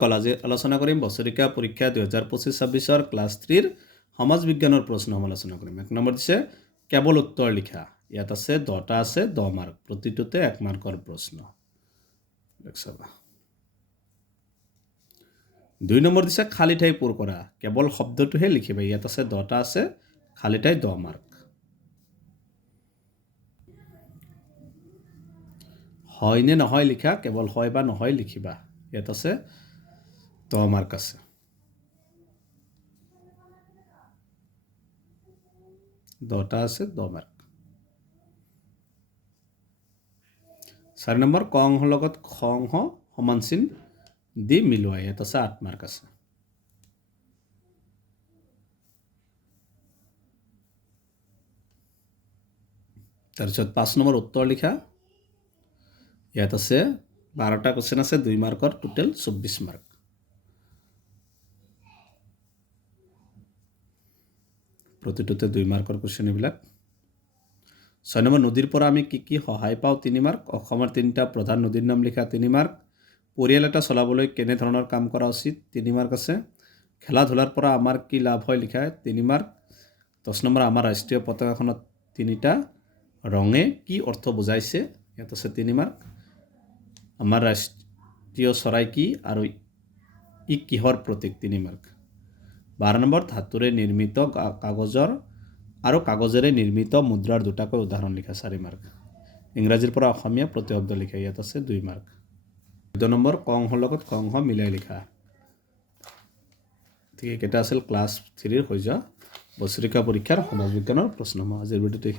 আজি আলোচনা কৰিম বছৰিকা পৰীক্ষা 2025-26 ক্লাছ 3 সমাজ বিজ্ঞানৰ প্ৰশ্ন আলোচনা কৰিম। 1 নম্বৰ দিছে কেৱল উত্তৰ লিখা। ইয়াত আছে 10টা আছে 10 মাৰ্ক, প্ৰতিটোতে 1 মাৰ্কৰ প্ৰশ্ন। দেখছবা 2 নম্বৰ দিছে খালী ঠাই পূৰ কৰা, কেৱল শব্দটোহে লিখিবা। ইয়াত আছে 10টা আছে, খালী ঠাই 10 মাৰ্ক। হয় নে নহয় লিখা, কেৱল হয় বা নহয় লিখিবা। ইয়াত আছে 10 মাৰ্ক আছে। 10টা আছে 10 মাৰ্ক। 4 নম্বৰ ক অংশৰ লগত খ অংশ সমান চিন দি মিলোৱা। ইয়াত আছে 8 মাৰ্ক আছে। তাৰপিছত 5 নম্বৰ উত্তৰ লিখা। ইয়াত আছে 12টা কুৱেশ্যন আছে, 2 মাৰ্কৰ, টোটেল 24 মাৰ্ক। প্ৰতিটোতে 2 মাৰ্কৰ কুৱেশ্যন এইবিলাক। 6 নম্বৰ নদীৰ পৰা আমি কি কি সহায় পাওঁ 3 মাৰ্ক। অসমৰ 3টা প্ৰধান নদীৰ নাম লিখা 3 মাৰ্ক। পৰিয়াল এটা চলাবলৈ কেনেধৰণৰ কাম কৰা উচিত 3 মাৰ্ক আছে। খেলা ধূলাৰ পৰা আমাৰ কি লাভ হয় লিখা 3 মাৰ্ক। 10 নম্বৰ আমাৰ ৰাষ্ট্ৰীয় পতাকাখনত 3টা ৰঙে কি অৰ্থ বুজাইছে। ইয়াত আছে 3 মাৰ্ক। আমাৰ ৰাষ্ট্ৰীয় চৰাই কি আৰু ই কিহৰ প্ৰতীক 3 মাৰ্ক। 12 নম্বৰ ধাতুৰে নিৰ্মিত কাগজৰ আৰু কাগজেৰে নিৰ্মিত মুদ্ৰাৰ দুটাকৈ উদাহৰণ লিখা 4 মাৰ্ক। ইংৰাজীৰ পৰা অসমীয়া প্ৰতিশব্দ লিখা। ইয়াত আছে 2 মাৰ্ক। 14 নম্বৰ ক অংশৰ লগত খ অংশ মিলাই লিখা। ঠিক এইকেইটা আছিল ক্লাছ 3ৰ হৈ যোৱা বছৰিকা পৰীক্ষাৰ সমাজ বিজ্ঞানৰ প্ৰশ্ন। আজিৰ ভিডিঅ'টো এইখিনি।